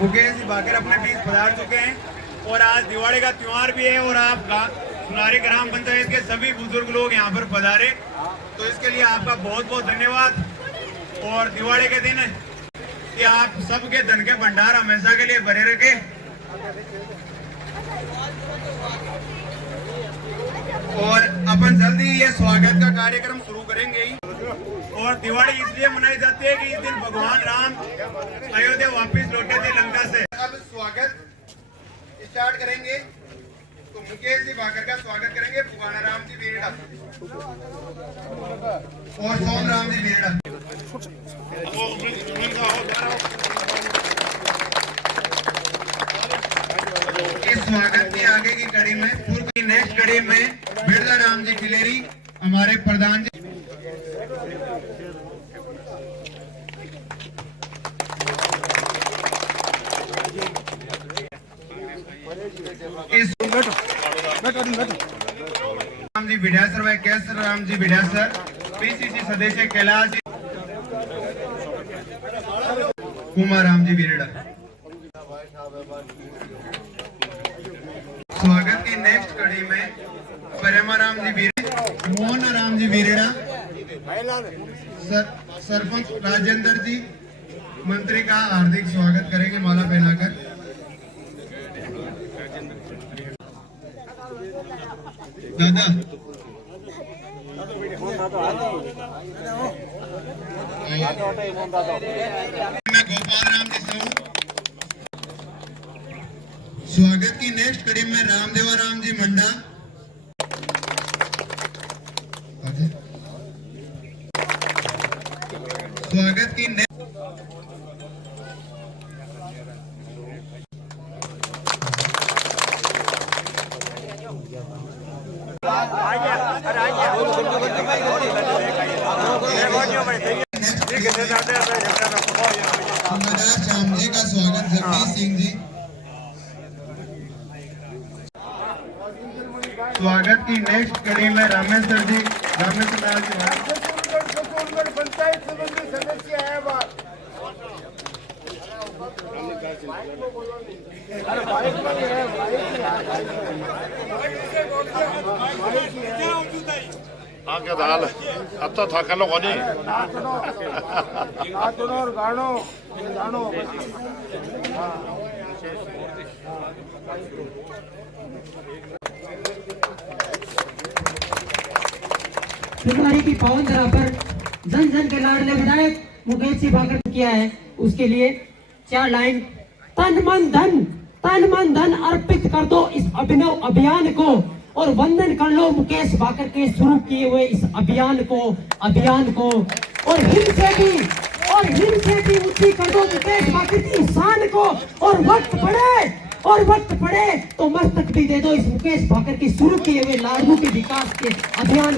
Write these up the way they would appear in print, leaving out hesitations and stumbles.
मुकेश बाकर अपने बीच पधार चुके हैं और आज दिवाली का त्योहार भी है और आप सुनारी ग्राम पंचायत के सभी बुजुर्ग लोग यहाँ पर पधारे, तो इसके लिए आपका बहुत बहुत धन्यवाद। और दिवाली के दिन कि आप सबके धन के भंडार हमेशा के लिए भरे रखे और अपन जल्दी ये स्वागत का कार्यक्रम शुरू करेंगे ही। और दिवाली इसलिए मनाई जाती है कि इस दिन भगवान राम अयोध्या वापस लौटे थे लंका से। अब स्वागत स्टार्ट करेंगे, तो मुकेश जी भाकर का स्वागत करेंगे पुगाना राम जी बीरड़ा और सोम राम जी बीरड़ा। इस स्वागत की आगे की कड़ी में पूर्व की नेक्स्ट कड़ी में बिरला राम जी खिलेरी हमारे प्रधान जी। इस राम जी बिडासर व केसर राम जी बिडासर पीसीसी सदस्य कैलाश जी कुमार राम जी बीरड़ा। स्वागत की नेक्स्ट कड़ी में परमा राम जी बीरड़ा, मोहन राम जी बीरड़ा, सरपंच राजेंद्र जी मंत्री का हार्दिक स्वागत करेंगे माला पहनाकर। दादा मैं गोपाल राम जी से हूँ। स्वागत की नेक्स्ट कड़ी में रामदेवा राम जी मंडा, स्वागत की श्याम जी का स्वागत जगदीश सिंह जी। स्वागत की नेक्स्ट कड़ी में रामेश्वर जी रामेश्वर पंचायत समिति सदस्य है आगे दाल अब तो था कल कोनी और गानो गानो दिवाली की पावन धरा पर जन जन के लाडले विधायक मुकेश जी भाकर किया है, उसके लिए 4 लाइन तन मन धन अर्पित कर दो इस अभिनव अभियान को और वंदन कर लो मुकेश भाकर के शुरू किए हुए इस अभियान को और हिम से भी ऊंची कर दो मुकेश भाकर की शान को और वक्त पड़े तो मस्तक भी दे दो इस मुकेश भाकर की शुरू किए हुए लाडू के विकास के अभियान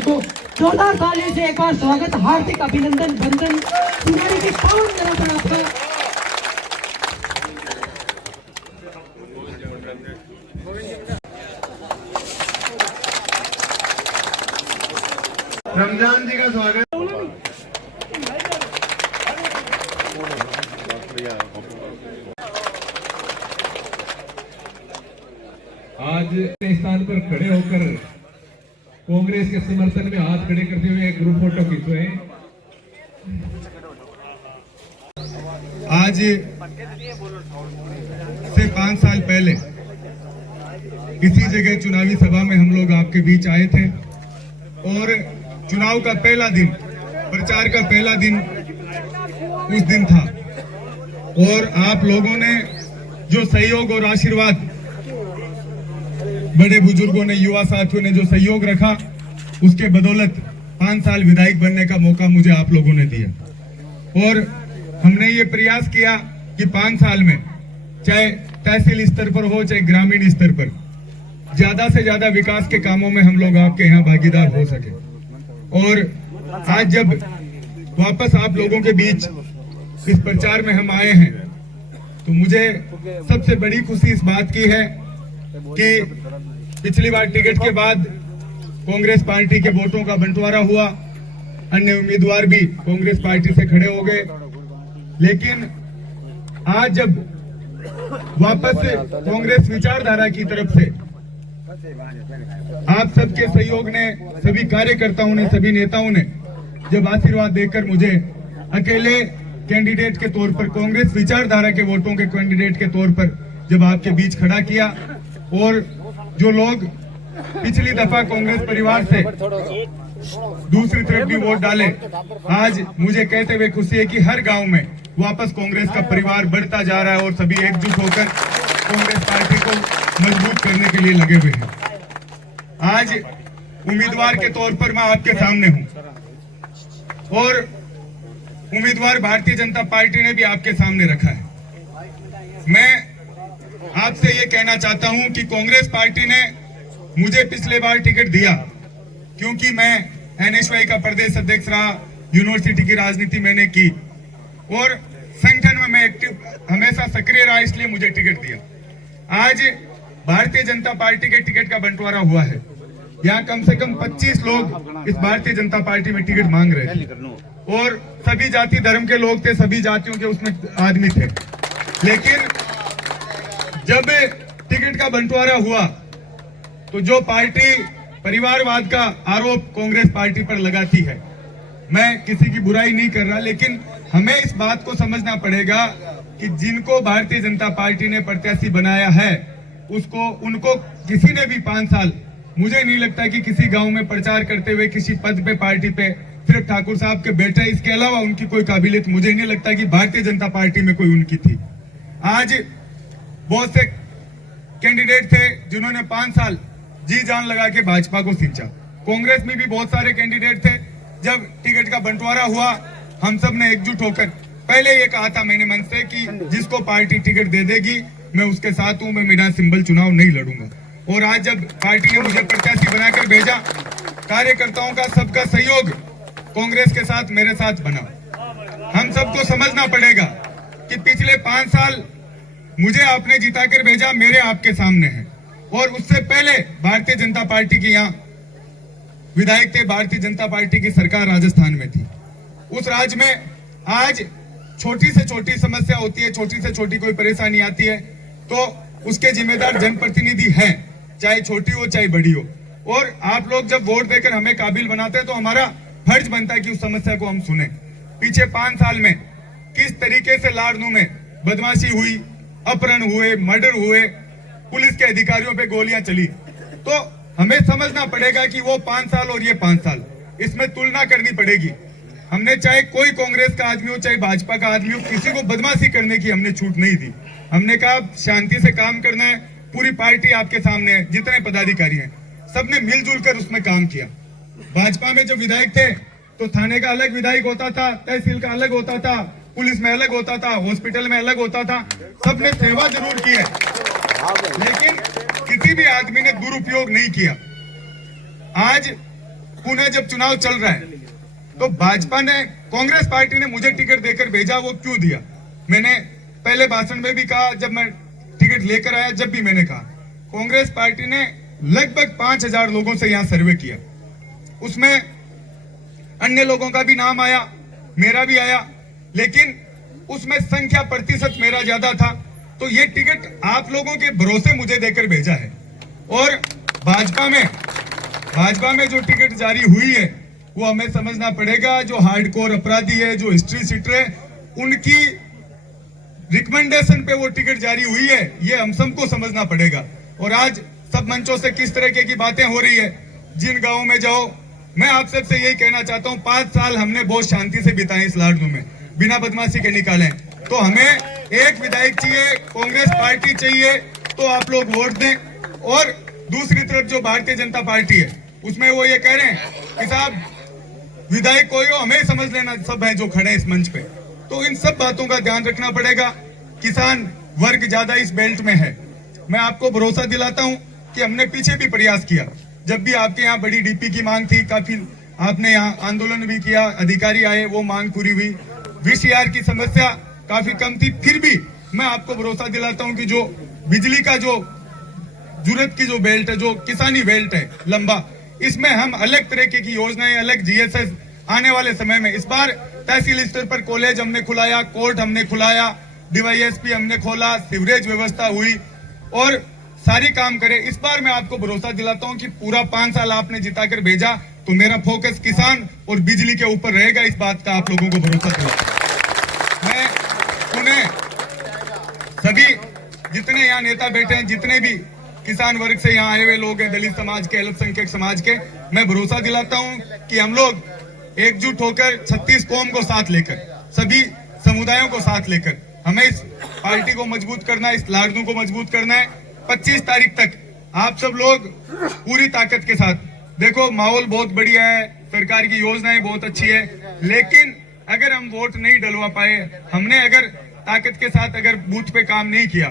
को जोरदार तालियों से एक बार स्वागत, हार्दिक अभिनंदन बंदन सुनारी की पावन धरा पर आपका। रमजान जी का स्वागत। आज स्थान पर खड़े होकर कांग्रेस के समर्थन में हाथ खड़े करते हुए एक ग्रुप फोटो खींचे। आज से 5 साल पहले इसी जगह चुनावी सभा में हम लोग आपके बीच आए थे और चुनाव का पहला दिन, प्रचार का पहला दिन उस दिन था और आप लोगों ने जो सहयोग और आशीर्वाद, बड़े बुजुर्गों ने, युवा साथियों ने जो सहयोग रखा, उसके बदौलत 5 साल विधायक बनने का मौका मुझे आप लोगों ने दिया। और हमने ये प्रयास किया कि 5 साल में चाहे तहसील स्तर पर हो चाहे ग्रामीण स्तर पर ज्यादा से ज्यादा विकास के कामों में हम लोग आपके यहाँ भागीदार हो सके। और आज जब वापस आप लोगों के बीच इस प्रचार में हम आए हैं तो मुझे सबसे बड़ी खुशी इस बात की है कि पिछली बार टिकट के बाद कांग्रेस पार्टी के वोटों का बंटवारा हुआ, अन्य उम्मीदवार भी कांग्रेस पार्टी से खड़े हो गए, लेकिन आज जब वापस कांग्रेस विचारधारा की तरफ से आप सबके सहयोग ने, सभी कार्यकर्ताओं ने, सभी नेताओं ने जब आशीर्वाद देकर मुझे अकेले कैंडिडेट के तौर पर, कांग्रेस विचारधारा के वोटों के कैंडिडेट के तौर पर जब आपके बीच खड़ा किया, और जो लोग पिछली दफा कांग्रेस परिवार से दूसरी तरफ भी वोट डाले, आज मुझे कहते हुए खुशी है कि हर गांव में वापस कांग्रेस का परिवार बढ़ता जा रहा है और सभी एकजुट होकर कांग्रेस पार्टी को मजबूत करने के लिए लगे हुए हैं। आज उम्मीदवार के तौर पर मैं आपके सामने हूं और उम्मीदवार भारतीय जनता पार्टी ने भी आपके सामने रखा है। मैं आपसे ये कहना चाहता हूं कि कांग्रेस पार्टी ने मुझे पिछले बार टिकट दिया क्योंकि मैं एनएसवाई का प्रदेश अध्यक्ष रहा, यूनिवर्सिटी की राजनीति मैंने की और संगठन में मैं हमेशा सक्रिय रहा, इसलिए मुझे टिकट दिया। आज भारतीय जनता पार्टी के टिकट का बंटवारा हुआ है। यहाँ कम से कम 25 लोग इस भारतीय जनता पार्टी में टिकट मांग रहे थे और सभी जाति धर्म के लोग थे, सभी जातियों के उसमें आदमी थे। लेकिन जब टिकट का बंटवारा हुआ तो जो पार्टी परिवारवाद का आरोप कांग्रेस पार्टी पर लगाती है, मैं किसी की बुराई नहीं कर रहा, लेकिन हमें इस बात को समझना पड़ेगा कि जिनको भारतीय जनता पार्टी ने प्रत्याशी बनाया है उनको किसी ने भी 5 साल, मुझे नहीं लगता कि किसी गांव में प्रचार करते हुए किसी पद पे, पार्टी पे सिर्फ ठाकुर साहब के बेटे, इसके अलावा उनकी कोई काबिलियत मुझे नहीं लगता कि भारतीय जनता पार्टी में कोई उनकी थी। आज बहुत से कैंडिडेट थे जिन्होंने 5 साल जी जान लगा के भाजपा को सिंचा। कांग्रेस में भी बहुत सारे कैंडिडेट थे। जब टिकट का बंटवारा हुआ हम सब ने एकजुट होकर पहले ये कहा था मैंने मन से कि जिसको पार्टी टिकट दे देगी मैं उसके साथ हूं, मैं बिना सिंबल चुनाव नहीं लड़ूंगा। और आज जब पार्टी ने मुझे प्रत्याशी बनाकर भेजा, कार्यकर्ताओं का सबका सहयोग कांग्रेस के साथ मेरे साथ बना। हम सबको समझना पड़ेगा कि पिछले 5 साल मुझे आपने जिताकर भेजा, मेरे आपके सामने है। और उससे पहले भारतीय जनता पार्टी के यहाँ विधायक थे, भारतीय जनता पार्टी की सरकार राजस्थान में थी। उस राज्य में आज छोटी से छोटी समस्या होती है, छोटी से छोटी कोई परेशानी आती है तो उसके जिम्मेदार जनप्रतिनिधि हैं, चाहे छोटी हो चाहे बड़ी हो। और आप लोग जब वोट देकर हमें काबिल बनाते हैं तो हमारा फर्ज बनता है कि उस समस्या को हम सुने। पीछे 5 साल में किस तरीके से लाड़नू में बदमाशी हुई, अपहरण हुए, मर्डर हुए, पुलिस के अधिकारियों पे गोलियां चली, तो हमें समझना पड़ेगा कि वो 5 साल और ये 5 साल, इसमें तुलना करनी पड़ेगी। हमने चाहे कोई कांग्रेस का आदमी हो चाहे भाजपा का आदमी हो, किसी को बदमाशी करने की हमने छूट नहीं दी। हमने कहा शांति से काम करना है, पूरी पार्टी आपके सामने है, जितने पदाधिकारी हैं सबने मिलजुल कर उसमें काम किया। भाजपा में जो विधायक थे तो थाने का अलग विधायक होता था, तहसील का अलग होता था, पुलिस में अलग होता था, हॉस्पिटल में अलग होता था, सबने सेवा जरूर की है लेकिन किसी भी आदमी ने दुरुपयोग नहीं किया। आज पुनः जब चुनाव चल रहा है तो भाजपा ने, कांग्रेस पार्टी ने मुझे टिकट देकर भेजा, वो क्यों दिया? मैंने पहले भाषण में भी कहा, जब मैं टिकट लेकर आया जब भी मैंने कहा, कांग्रेस पार्टी ने लगभग 5000 लोगों से यहां सर्वे किया, उसमें अन्य लोगों का भी नाम आया, मेरा भी आया, लेकिन उसमें संख्या प्रतिशत मेरा ज्यादा था। तो ये टिकट आप लोगों के भरोसे मुझे देकर भेजा है। और भाजपा में जो टिकट जारी हुई है वो हमें समझना पड़ेगा, जो हार्डकोर अपराधी है, जो हिस्ट्री सीटर है, उनकी रिकमेंडेशन पे वो टिकट जारी हुई है, ये हम सबको समझना पड़ेगा। और आज सब मंचों से किस तरह की बातें हो रही है, जिन गांवों में जाओ, मैं आप सबसे यही कहना चाहता हूं, 5 साल हमने बहुत शांति से बिताए इस लाडनू में, बिना बदमाशी के निकाले। तो हमें एक विधायक चाहिए, कांग्रेस पार्टी चाहिए, तो आप लोग वोट दें। और दूसरी तरफ जो भारतीय जनता पार्टी है उसमें वो ये कह रहे हैं कि साहब विधायक कोई हो, हमें समझ लेना, सब है जो खड़े इस मंच पे। तो इन सब बातों का ध्यान रखना पड़ेगा। किसान वर्ग ज्यादा इस बेल्ट में है। मैं आपको भरोसा दिलाता हूं कि हमने पीछे भी प्रयास किया, जब भी आपके यहाँ बड़ी डीपी की मांग थी, काफी आपने यहाँ आंदोलन भी किया, अधिकारी आए, वो मांग पूरी हुई। वीसीआर की समस्या काफी कम थी, फिर भी मैं आपको भरोसा दिलाता हूं कि जो बिजली का जो जरूरत की जो बेल्ट है, जो किसानी बेल्ट है लंबा, इसमें हम अलग तरीके की योजनाएं, अलग जीएसएस आने वाले समय में, इस बार तहसील स्तर पर कॉलेज हमने खुलाया, कोर्ट हमने खुलाया, डीवाईएसपी हमने खोला, सीवरेज व्यवस्था हुई और सारी काम करे। इस बार मैं आपको भरोसा दिलाता हूं कि पूरा 5 साल आपने जिताकर भेजा तो मेरा फोकस किसान और बिजली के ऊपर रहेगा। इस बात का आप लोगों को भरोसा दिलाता हूं। मैं उन्हें सभी जितने यहाँ नेता बैठे हैं, जितने भी किसान वर्ग से यहाँ आए हुए लोग हैं, दलित समाज के, अल्पसंख्यक समाज के, मैं भरोसा दिलाता हूं कि हम लोग एकजुट होकर 36 कौम को साथ लेकर, सभी समुदायों को साथ लेकर हमें इस पार्टी को मजबूत करना है, इस लाडनू को मजबूत करना है। 25 तारीख तक आप सब लोग पूरी ताकत के साथ, देखो माहौल बहुत बढ़िया है, सरकार की योजनाएं बहुत अच्छी है, लेकिन अगर हम वोट नहीं डलवा पाए, हमने अगर ताकत के साथ अगर बूथ पे काम नहीं किया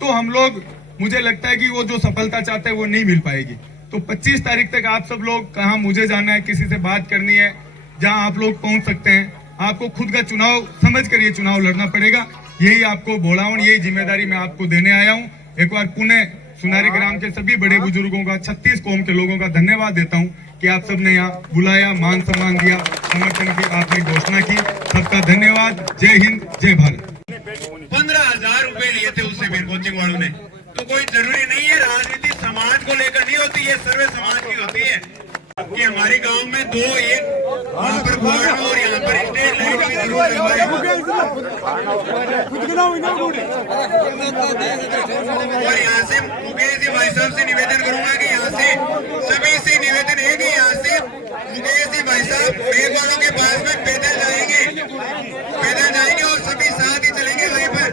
तो हम लोग, मुझे लगता है कि वो जो सफलता चाहते हैं वो नहीं मिल पाएगी। तो 25 तारीख तक आप सब लोग, कहाँ मुझे जाना है, किसी से बात करनी है, जहां आप लोग पहुंच सकते हैं, आपको खुद का चुनाव समझ कर ये चुनाव लड़ना पड़ेगा। यही आपको बोलावण, यही जिम्मेदारी मैं आपको देने आया हूं। एक बार पुणे सुनारी ग्राम के सभी बड़े बुजुर्गों का, 36 कौम के लोगों का धन्यवाद देता हूं कि आप सबने यहाँ बुलाया, मान सम्मान दिया, समर्थन की आपने घोषणा की। सबका धन्यवाद। जय हिंद, जय भारत। 15,000 रुपए लिए थे उससे फिर कोचिंग वालों ने। तो कोई जरूरी नहीं है, राजनीति समाज को लेकर नहीं होती है, सर्वे समाज की होती है। कि हमारे गांव में 2 एक वहाँ पर वार्ड और यहाँ पर स्टेट लाइट भी जरूर लगवाए। और यहाँ से मुकेश जी भाई साहब से निवेदन करूंगा कि यहाँ से सभी से निवेदन है कि यहाँ से मुकेश जी भाई साहब बेग वालों के पास में पैदल जाएंगे और सभी साथ ही चलेंगे वहीं पर।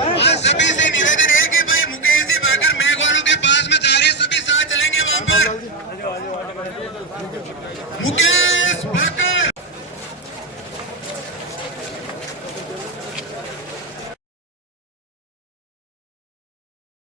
और सभी से निवेदन है कि भाई मुकेश जी भाकर मेघ वालों के पास में जा रहे, सभी साथ चलेंगे वहां पर। मुकेश